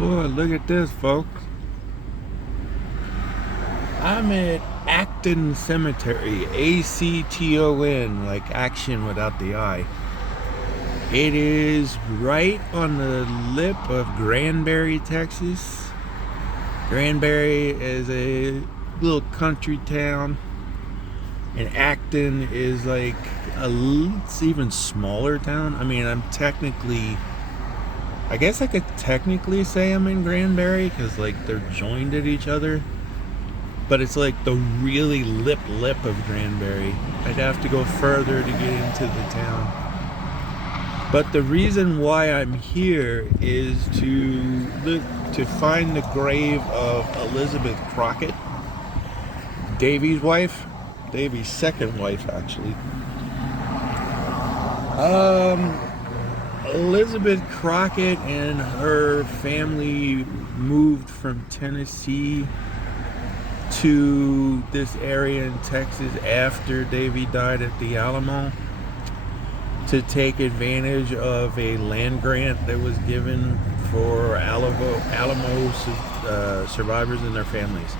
Boy, look at this, folks. I'm at Acton Cemetery, Acton, like action without the I. It is right on the lip of Granbury, Texas. Granbury is a little country town, and Acton is like it's even smaller town. I mean, I guess I could technically say I'm in Granbury because like they're joined at each other, but it's like the really lip of Granbury. I'd have to go further to get into the town. But the reason why I'm here is to find the grave of Elizabeth Crockett, Davy's wife, Davy's second wife actually. Elizabeth Crockett and her family moved from Tennessee to this area in Texas after Davy died at the Alamo to take advantage of a land grant that was given for Alamo survivors and their families.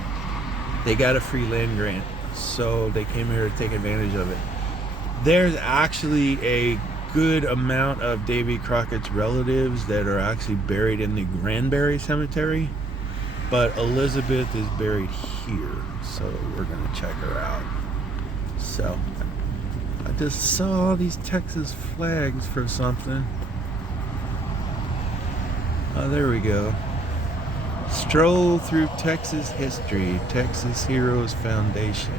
They got a free land grant, so they came here to take advantage of it. There's actually a good amount of Davy Crockett's relatives that are actually buried in the Granbury Cemetery, but Elizabeth is buried here, so we're gonna check her out. So I just saw these Texas flags for something. Oh, there we go. Stroll through Texas history, Texas Heroes Foundation.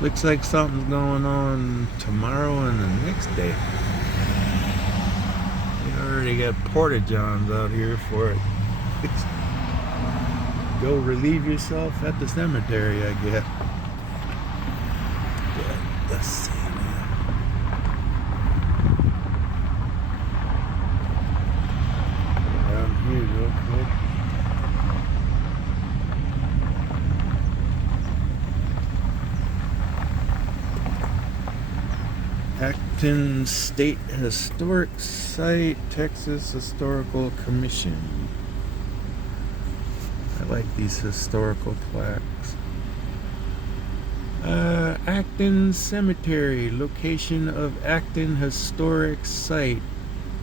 Looks like something's going on tomorrow and the next day. They already got porta-johns out here for it. Go relieve yourself at the cemetery, I guess. But let's see. Down here real quick. Acton State Historic Site, Texas Historical Commission. I like these historical plaques. Acton Cemetery, location of Acton Historic Site.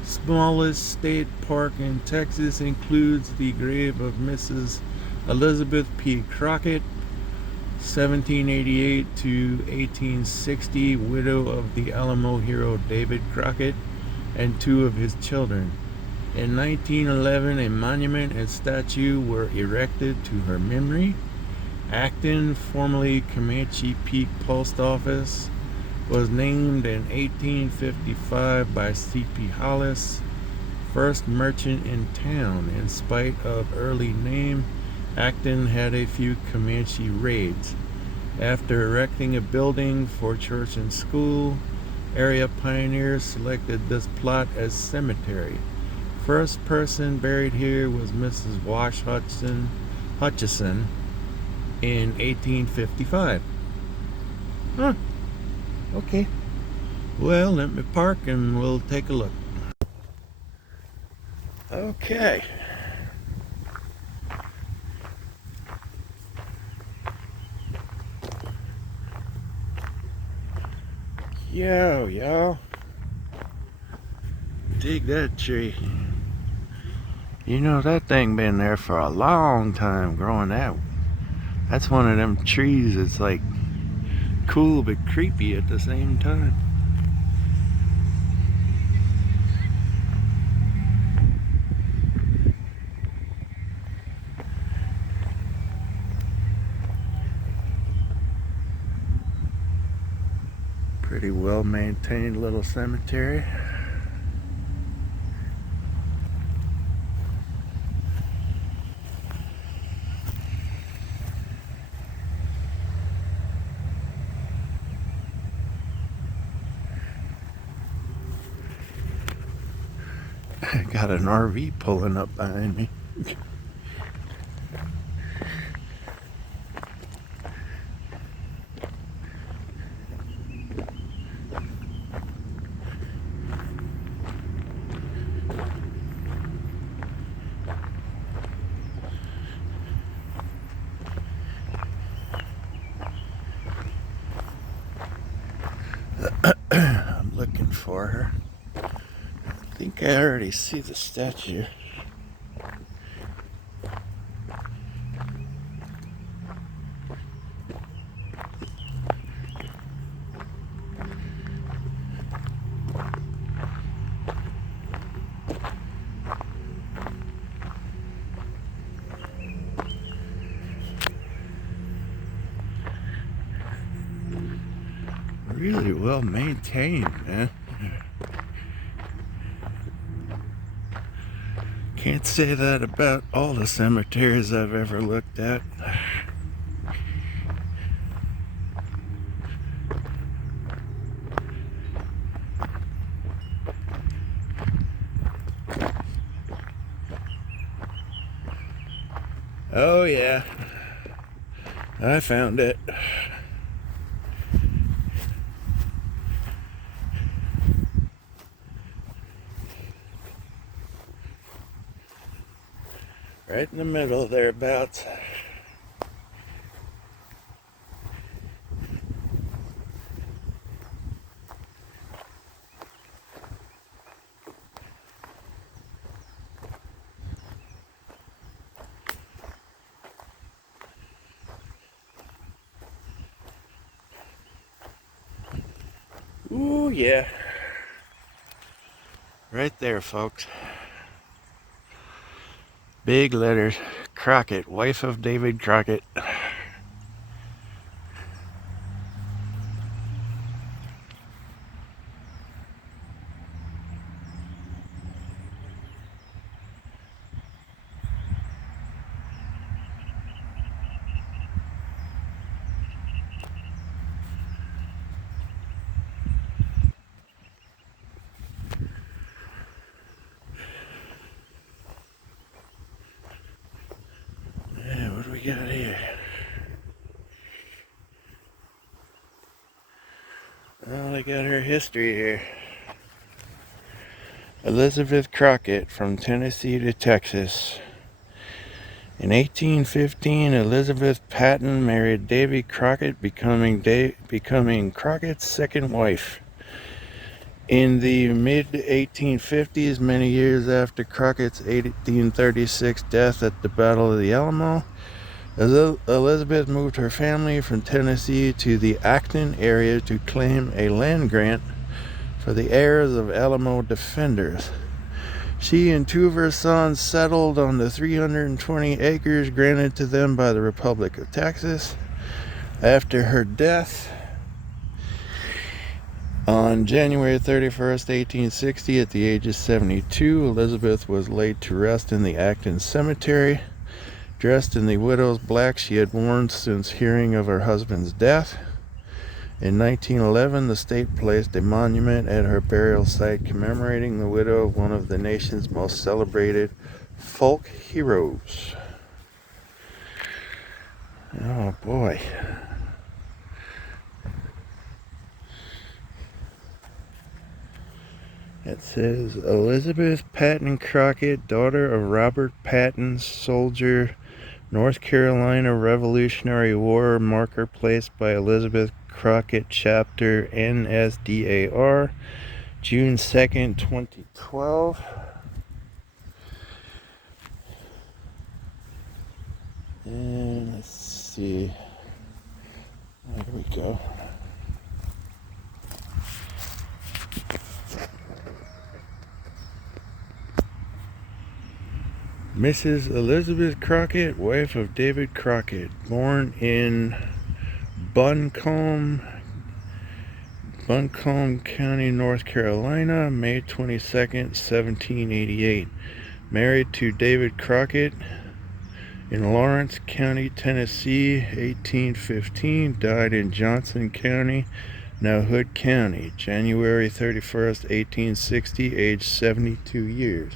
Smallest state park in Texas, includes the grave of Mrs. Elizabeth P. Crockett, 1788 to 1860, widow of the Alamo hero David Crockett and two of his children. In 1911, a monument and statue were erected to her memory. Acton, formerly Comanche Peak Post Office, was named in 1855 by C.P. Hollis, first merchant in town. In spite of early name, Acton had a few Comanche raids. After erecting a building for church and school, area pioneers selected this plot as cemetery. First person buried here was Mrs. Wash Hutchison in 1855. Huh. Okay. Well, let me park and we'll take a look. Okay. Yo, y'all. Dig that tree. You know, that thing been there for a long time growing out. That's one of them trees that's like cool but creepy at the same time. Pretty well maintained little cemetery. I got an RV pulling up behind me. for her. I think I already see the statue. Really well maintained, man. Can't say that about all the cemeteries I've ever looked at. Oh yeah, I found it. Right in the middle thereabouts. Ooh yeah. Right there, folks. Big letters. Crockett, wife of David Crockett. Yeah, what do we got here? Well, I got her history here. Elizabeth Crockett, from Tennessee to Texas. In 1815, Elizabeth Patton married Davy Crockett, becoming Crockett's second wife. In the mid-1850s, many years after Crockett's 1836 death at the Battle of the Alamo, Elizabeth moved her family from Tennessee to the Acton area to claim a land grant for the heirs of Alamo defenders. She and two of her sons settled on the 320 acres granted to them by the Republic of Texas. After her death, on January 31st, 1860, at the age of 72, Elizabeth was laid to rest in the Acton Cemetery, dressed in the widow's black she had worn since hearing of her husband's death. In 1911, the state placed a monument at her burial site commemorating the widow of one of the nation's most celebrated folk heroes. Oh boy. It says Elizabeth Patton Crockett, daughter of Robert Patton, soldier, North Carolina Revolutionary War, marker placed by Elizabeth Crockett Chapter NSDAR, June 2nd, 2012. And let's see. There we go. Mrs. Elizabeth Crockett, wife of David Crockett, born in Buncombe County, North Carolina, May 22nd, 1788. Married to David Crockett in Lawrence County, Tennessee, 1815. Died in Johnson County, now Hood County, January 31st, 1860, age 72 years.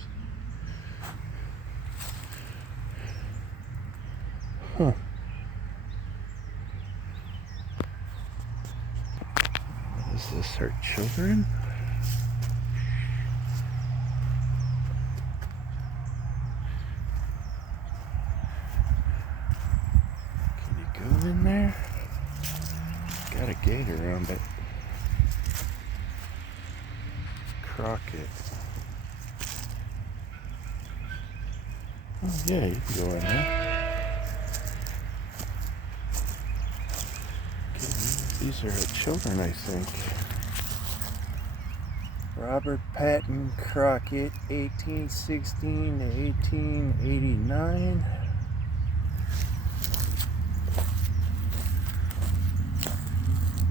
Huh. Is this her children? Can you go in there? Got a gate around it. Crockett. Oh yeah, you can go in there. Okay, these are children, I think. Robert Patton Crockett, 1816 to 1889.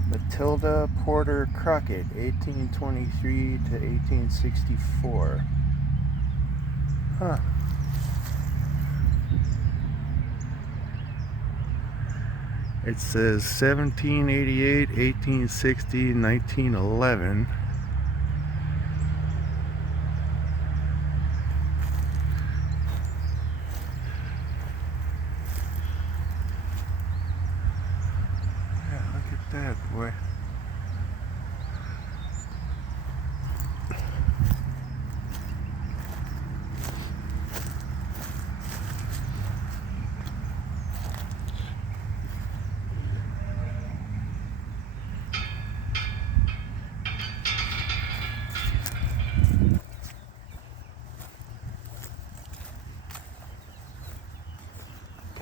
Matilda Porter Crockett, 1823 to 1864. Huh. It says 1788, 1860, 1911. Yeah, look at that, boy.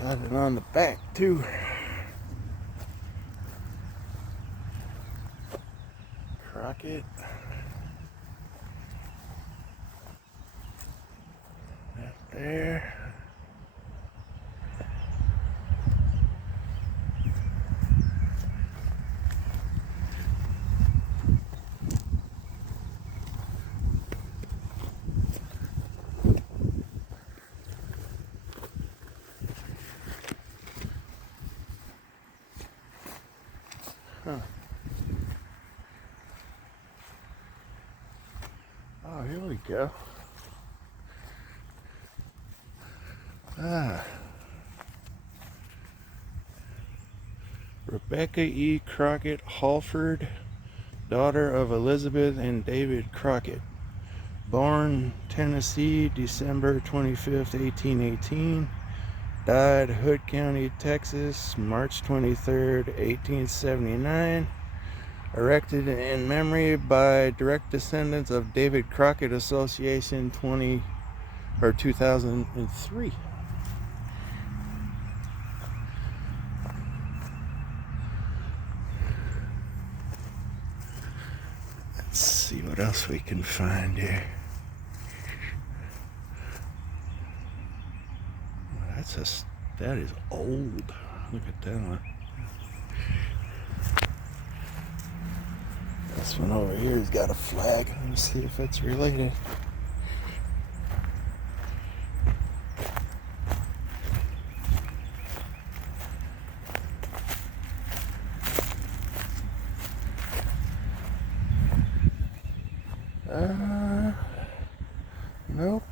Got it on the back too. Crockett. That there. Huh. Oh, here we go. Rebecca E. Crockett Halford, daughter of Elizabeth and David Crockett. Born Tennessee, December 25th, 1818. Died Hood County, Texas, March 23rd, 1879. Erected in memory by direct descendants of David Crockett Association 2003. Let's see what else we can find here. That is old. Look at that one. This one over here has got a flag. Let me see if it's related. Nope.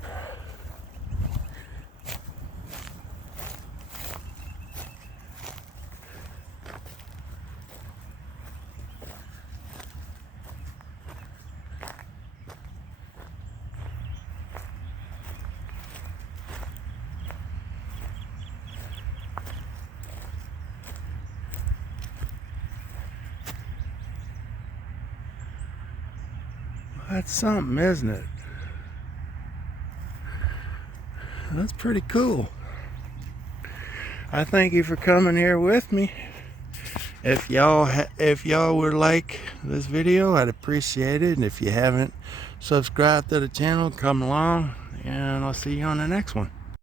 That's something, isn't it? That's pretty cool. I thank you for coming here with me. If y'all would like this video, I'd appreciate it. And if you haven't subscribed to the channel, come along, and I'll see you on the next one.